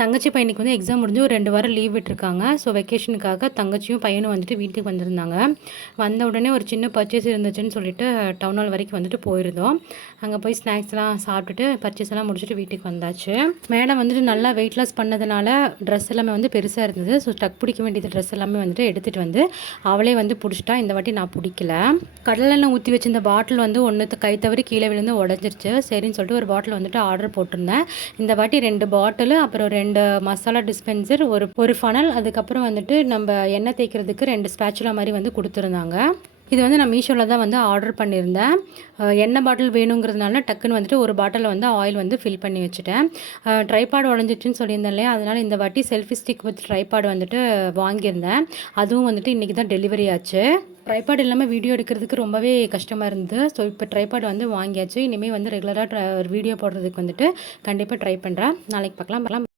தங்கச்சி பையனுக்கு வந்து எக்ஸாம் முடிஞ்சு ஒரு 2 வாரம் லீவ் விட்டுருக்காங்க. ஸோ வெக்கேஷனுக்காக தங்கச்சியும் பையனும் வந்துட்டு வீட்டுக்கு வந்திருந்தாங்க. வந்த உடனே ஒரு சின்ன பர்ச்சேஸ் இருந்துச்சுன்னு சொல்லிட்டு டவுன் ஹால் வரைக்கும் வந்துட்டு போயிருந்தோம். அங்கே போய் ஸ்நாக்ஸ்லாம் சாப்பிட்டுட்டு பர்ச்சேஸ் எல்லாம் முடிச்சுட்டு வீட்டுக்கு வந்தாச்சு. மேடம் வந்துட்டு நல்லா வெயிட் லாஸ் பண்ணதுனால ட்ரெஸ் எல்லாமே வந்து பெருசாக இருந்தது. ஸோ டக் பிடிக்க வேண்டியது ட்ரெஸ் எல்லாமே வந்துட்டு எடுத்துகிட்டு வந்து அவளே வந்து பிடிச்சிட்டா. இந்த வாட்டி நான் பிடிக்கல. கடலெண்ணெய் ஊற்றி வச்சிருந்த பாட்டில் வந்து ஒன்று கை தவறி கீழே விழுந்து உடஞ்சிருச்சு. சரின்னு சொல்லிட்டு ஒரு பாட்டில் வந்துட்டு ஆர்டர் போட்டிருந்தேன். இந்த வாட்டி 2 பாட்டில் அப்புறம் 2 மசாலா டிஸ்பென்சர் ஒரு ஃபனல் அதுக்கப்புறம் வந்துட்டு நம்ம எண்ணெய் தேய்க்கிறதுக்கு 2 ஸ்பேச்சுலா மாதிரி வந்து கொடுத்துருந்தாங்க. இது வந்து நான் மீஷோவில் தான் வந்து ஆர்டர் பண்ணியிருந்தேன். எண்ணெய் பாட்டில் வேணுங்கிறதுனால டக்குன்னு வந்துட்டு ஒரு பாட்டில் வந்து ஆயில் வந்து ஃபில் பண்ணி வச்சுட்டேன். ட்ரைபாட் உடஞ்சிச்சுன்னு சொல்லியிருந்தேன் இல்லையா, அதனால் இந்த வாட்டி செல்ஃபி ஸ்டிக் வித் ட்ரைபாட் வந்துட்டு வாங்கியிருந்தேன். அதுவும் வந்துட்டு இன்றைக்கி தான் டெலிவரி ஆச்சு. ட்ரைபாட் இல்லாமல் வீடியோ எடுக்கிறதுக்கு ரொம்பவே கஷ்டமாக இருந்தது. ஸோ இப்போ ட்ரைபாட் வந்து வாங்கியாச்சு. இனிமேல் வந்து ரெகுலராக வீடியோ போடுறதுக்கு வந்துட்டு கண்டிப்பாக ட்ரை பண்ணுறேன். நாளைக்கு பார்க்கலாம்.